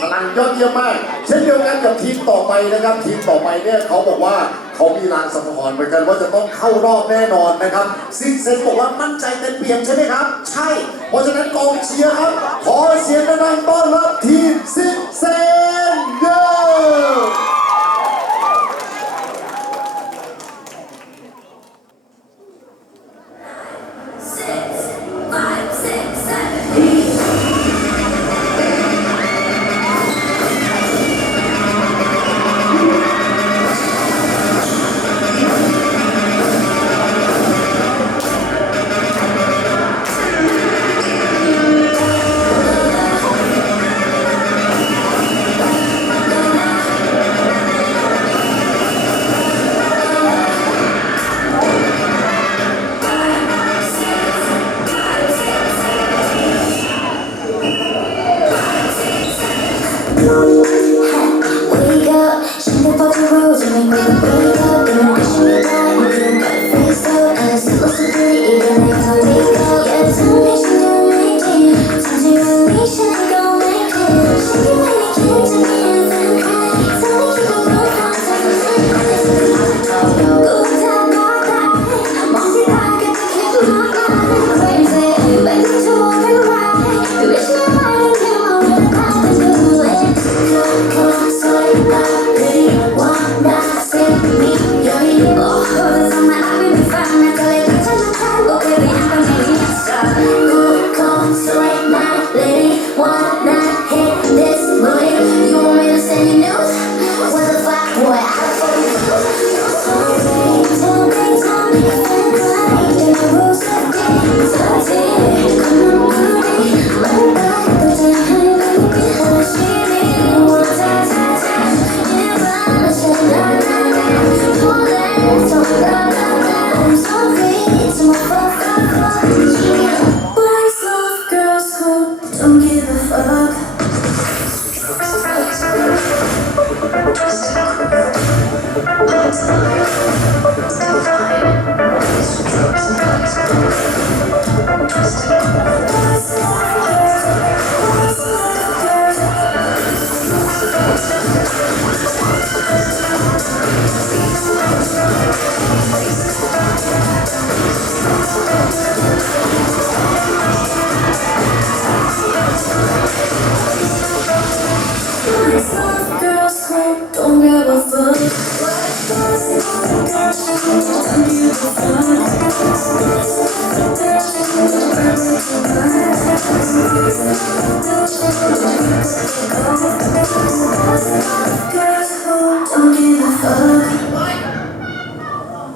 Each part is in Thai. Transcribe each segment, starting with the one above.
พลังยอดเยี่ยมมาก เช่นเดียวกันกับทีมต่อไปนะครับ ทีมต่อไปเนี่ยเขาบอกว่าเขามีรางสังหรณ์เหมือนกันว่าจะต้องเข้ารอบแน่นอนนะครับซิสเซนบอกว่ามั่นใจเต็มเปี่ยมใช่ไหมครับ ใช่ เพราะฉะนั้นกองเชียร์ครับ ขอเสียงดังๆต้อนรับ Deus.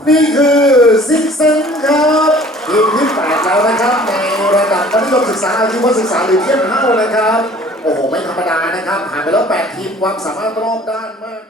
นี่คือซิกเซนครับทีมที่แปดแล้วนะครับ ในระดับมัธยมศึกษาอาชีวศึกษาหรือเทียบเท่านะครับ โอ้โห ไม่ธรรมดานะครับผ่านไปแล้ว8ทีมความสามารถรอบด้านมาก